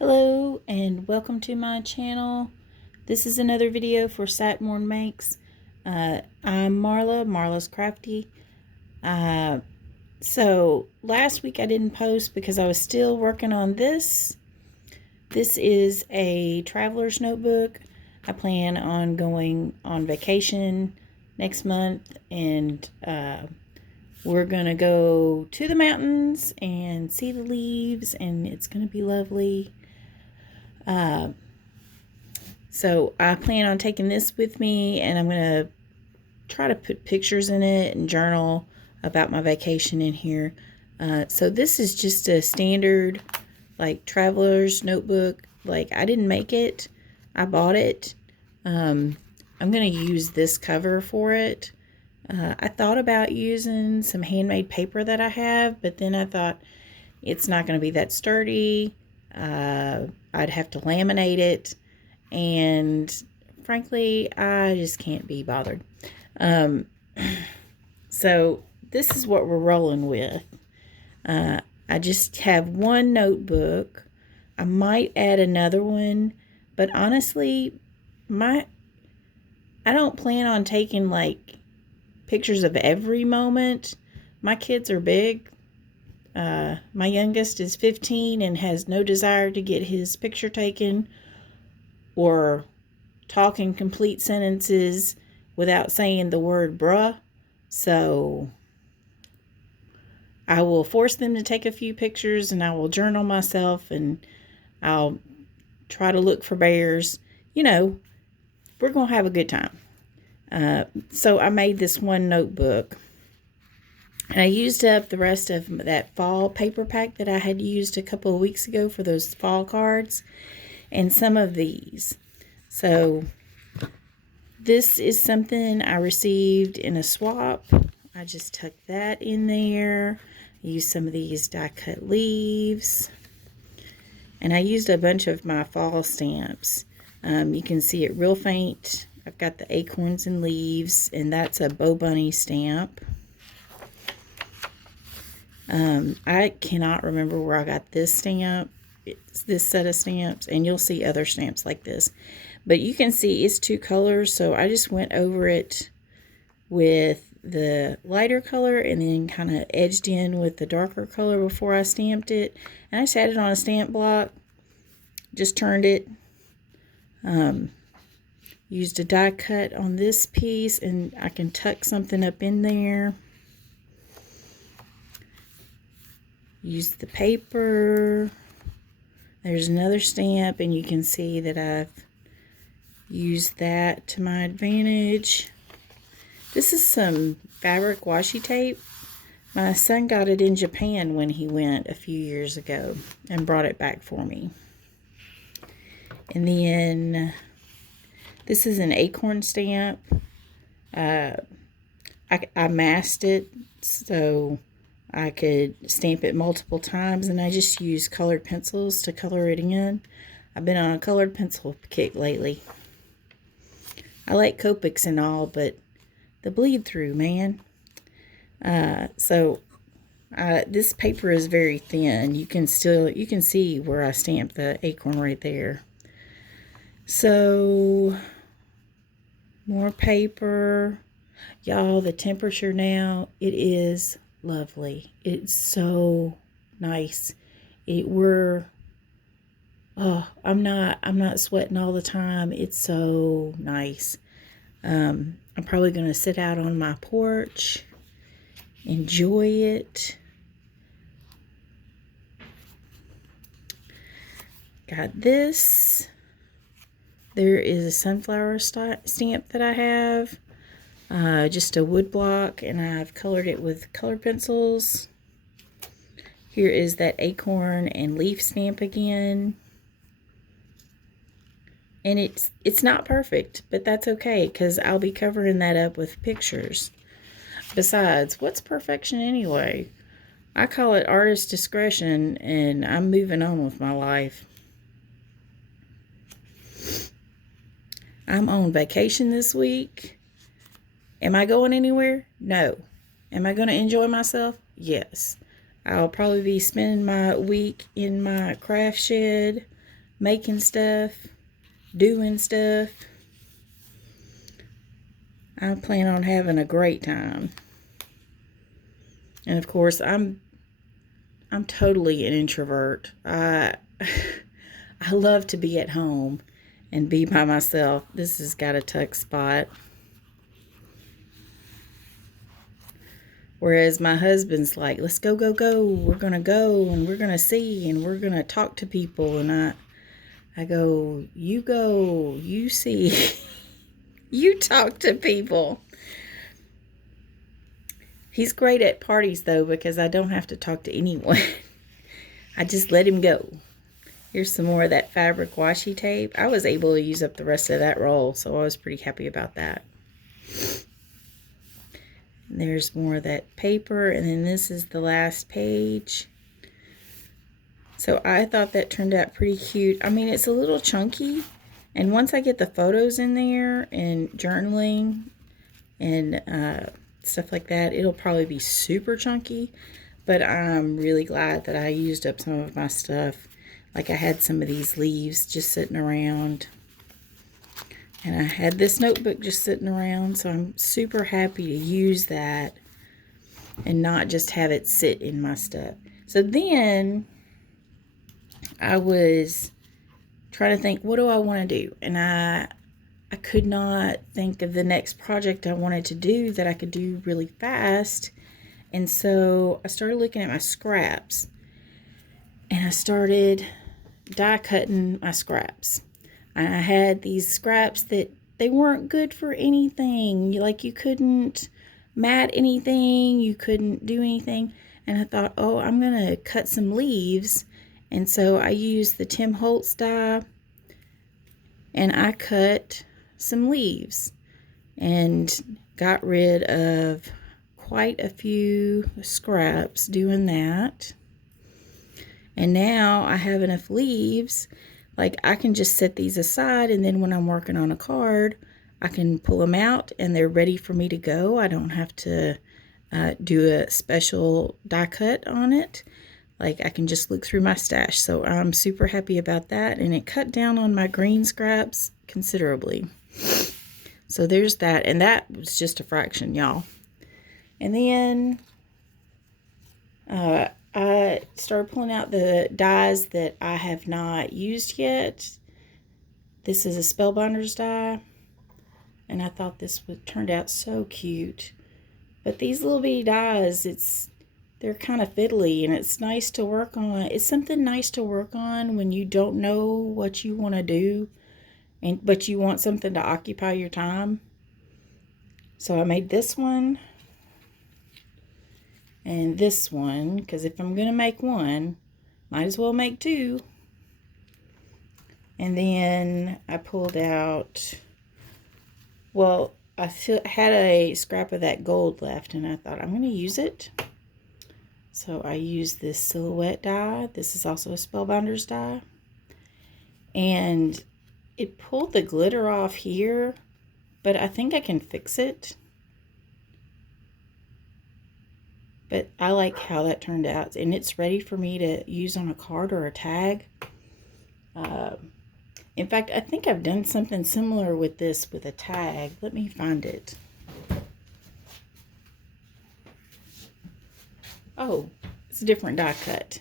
Hello and welcome to my channel. This is another video for Satmorn Makes. I'm Marla's Crafty. So last week I didn't post because I was still working on this. This is a traveler's notebook. I plan on going on vacation next month, and we're gonna go to the mountains and see the leaves, and it's gonna be lovely. So I plan on taking this with me, and I'm going to try to put pictures in it and journal about my vacation in here. So this is just a standard, like, traveler's notebook. Like, I didn't make it. I bought it. I'm going to use this cover for it. I thought about using some handmade paper that I have, but then I thought it's not going to be that sturdy. I'd have to laminate it, and frankly, I just can't be bothered. So this is what we're rolling with. I just have one notebook. I might add another one, but honestly, I don't plan on taking like pictures of every moment. My kids are big. My youngest is 15 and has no desire to get his picture taken or talk in complete sentences without saying the word bruh. So I will force them to take a few pictures, and I will journal myself, and I'll try to look for bears. You know, we're going to have a good time. So I made this one notebook. And I used up the rest of that fall paper pack that I had used a couple of weeks ago for those fall cards, and some of these. So this is something I received in a swap. I just tucked that in there. I used some of these die cut leaves. And I used a bunch of my fall stamps. You can see it real faint. I've got the acorns and leaves, and that's a Bo Bunny stamp. I cannot remember where I got this stamp. It's this set of stamps, and you'll see other stamps like this. But you can see it's two colors, so I just went over it with the lighter color and then kind of edged in with the darker color before I stamped it. And I just had it on a stamp block, just turned it. Used a die cut on this piece, and I can tuck something up in there. Use the paper. There's another stamp, and you can see that I've used that to my advantage. This is some fabric washi tape. My son got it in Japan when he went a few years ago and brought it back for me. And then this is an acorn stamp. I masked it so I could stamp it multiple times, and I just use colored pencils to color it in. I've been on a colored pencil kick lately. I like Copics and all, but the bleed through, man. This paper is very thin. You can see where I stamped the acorn right there. So more paper. Y'all, the temperature now, it is lovely. It's so nice. I'm not sweating all the time. It's so nice. I'm probably going to sit out on my porch, enjoy it. Got this. There is a sunflower stamp that I have. Just a wood block, and I've colored it with color pencils. Here is that acorn and leaf stamp again. And it's not perfect, but that's okay, because I'll be covering that up with pictures. Besides, what's perfection anyway? I call it artist discretion, and I'm moving on with my life. I'm on vacation this week. Am I going anywhere? No. Am I going to enjoy myself? Yes. I'll probably be spending my week in my craft shed making stuff, doing stuff. I plan on having a great time. And of course, I'm totally an introvert. I love to be at home and be by myself. This has got a tuck spot. Whereas my husband's like, let's go, go, go. We're going to go and we're going to see and we're going to talk to people. And I go, you see, you talk to people. He's great at parties though, because I don't have to talk to anyone. I just let him go. Here's some more of that fabric washi tape. I was able to use up the rest of that roll, so I was pretty happy about that. And there's more of that paper, and then this is the last page. So I thought that turned out pretty cute. I mean, it's a little chunky, and once I get the photos in there and journaling and stuff like that, it'll probably be super chunky. But I'm really glad that I used up some of my stuff. Like I had some of these leaves just sitting around. And I had this notebook just sitting around. So I'm super happy to use that and not just have it sit in my stuff. So then I was trying to think, what do I want to do? And I could not think of the next project I wanted to do that I could do really fast. And so I started looking at my scraps. And I started die cutting my scraps. I had these scraps that they weren't good for anything. Like you couldn't mat anything, you couldn't do anything. And I thought, oh, I'm going to cut some leaves. And so I used the Tim Holtz die and I cut some leaves and got rid of quite a few scraps doing that. And now I have enough leaves, like I can just set these aside, and then when I'm working on a card, I can pull them out and they're ready for me to go. I don't have to do a special die cut on it. Like I can just look through my stash. So I'm super happy about that, and it cut down on my green scraps considerably. So there's that, and that was just a fraction, y'all. And then I started pulling out the dies that I have not used yet. This is a Spellbinders die, and I thought this turned out so cute. But these little bitty dies, they're kind of fiddly, and it's nice to work on. It's something nice to work on when you don't know what you want to do, but you want something to occupy your time. So I made this one and this one, because if I'm going to make one, might as well make two. And then I pulled out, well, I had a scrap of that gold left, and I thought I'm going to use it. So I used this silhouette die. This is also a Spellbinders die. And it pulled the glitter off here, but I think I can fix it. But I like how that turned out, and it's ready for me to use on a card or a tag. In fact, I think I've done something similar with this with a tag. Let me find it. Oh, it's a different die cut.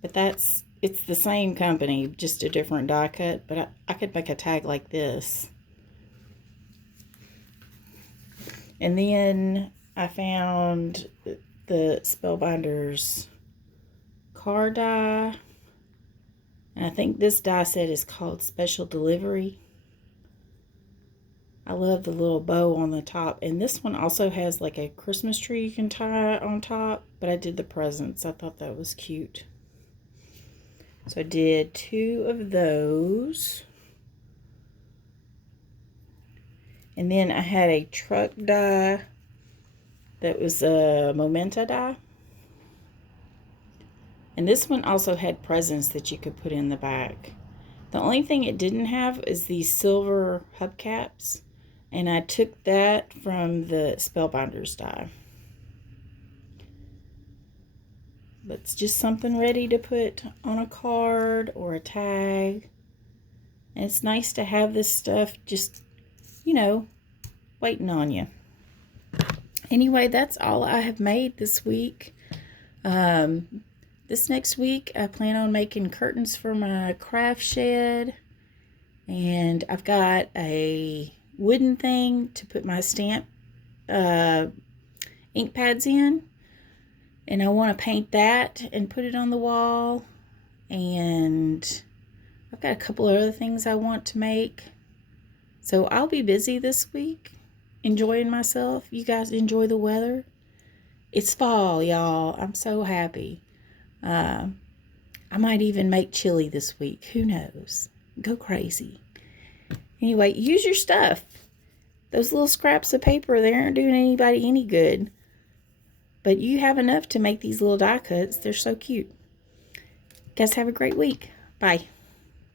But it's the same company, just a different die cut. But I could make a tag like this. And then I found the Spellbinders card die. And I think this die set is called Special Delivery. I love the little bow on the top. And this one also has like a Christmas tree you can tie on top. But I did the presents. I thought that was cute. So I did 2 of those. And then I had a truck die that was a Momenta die. And this one also had presents that you could put in the back. The only thing it didn't have is these silver hubcaps. And I took that from the Spellbinders die. But it's just something ready to put on a card or a tag. And it's nice to have this stuff just, waiting on you. Anyway, that's all I have made this week. This next week, I plan on making curtains for my craft shed. And I've got a wooden thing to put my stamp ink pads in. And I want to paint that and put it on the wall. And I've got a couple of other things I want to make. So I'll be busy this week, enjoying myself. You guys enjoy the weather. It's fall, y'all. I'm so happy. I might even make chili this week. Who knows? Go crazy. Anyway, use your stuff. Those little scraps of paper, they aren't doing anybody any good. But you have enough to make these little die cuts. They're so cute. Guys, have a great week. Bye.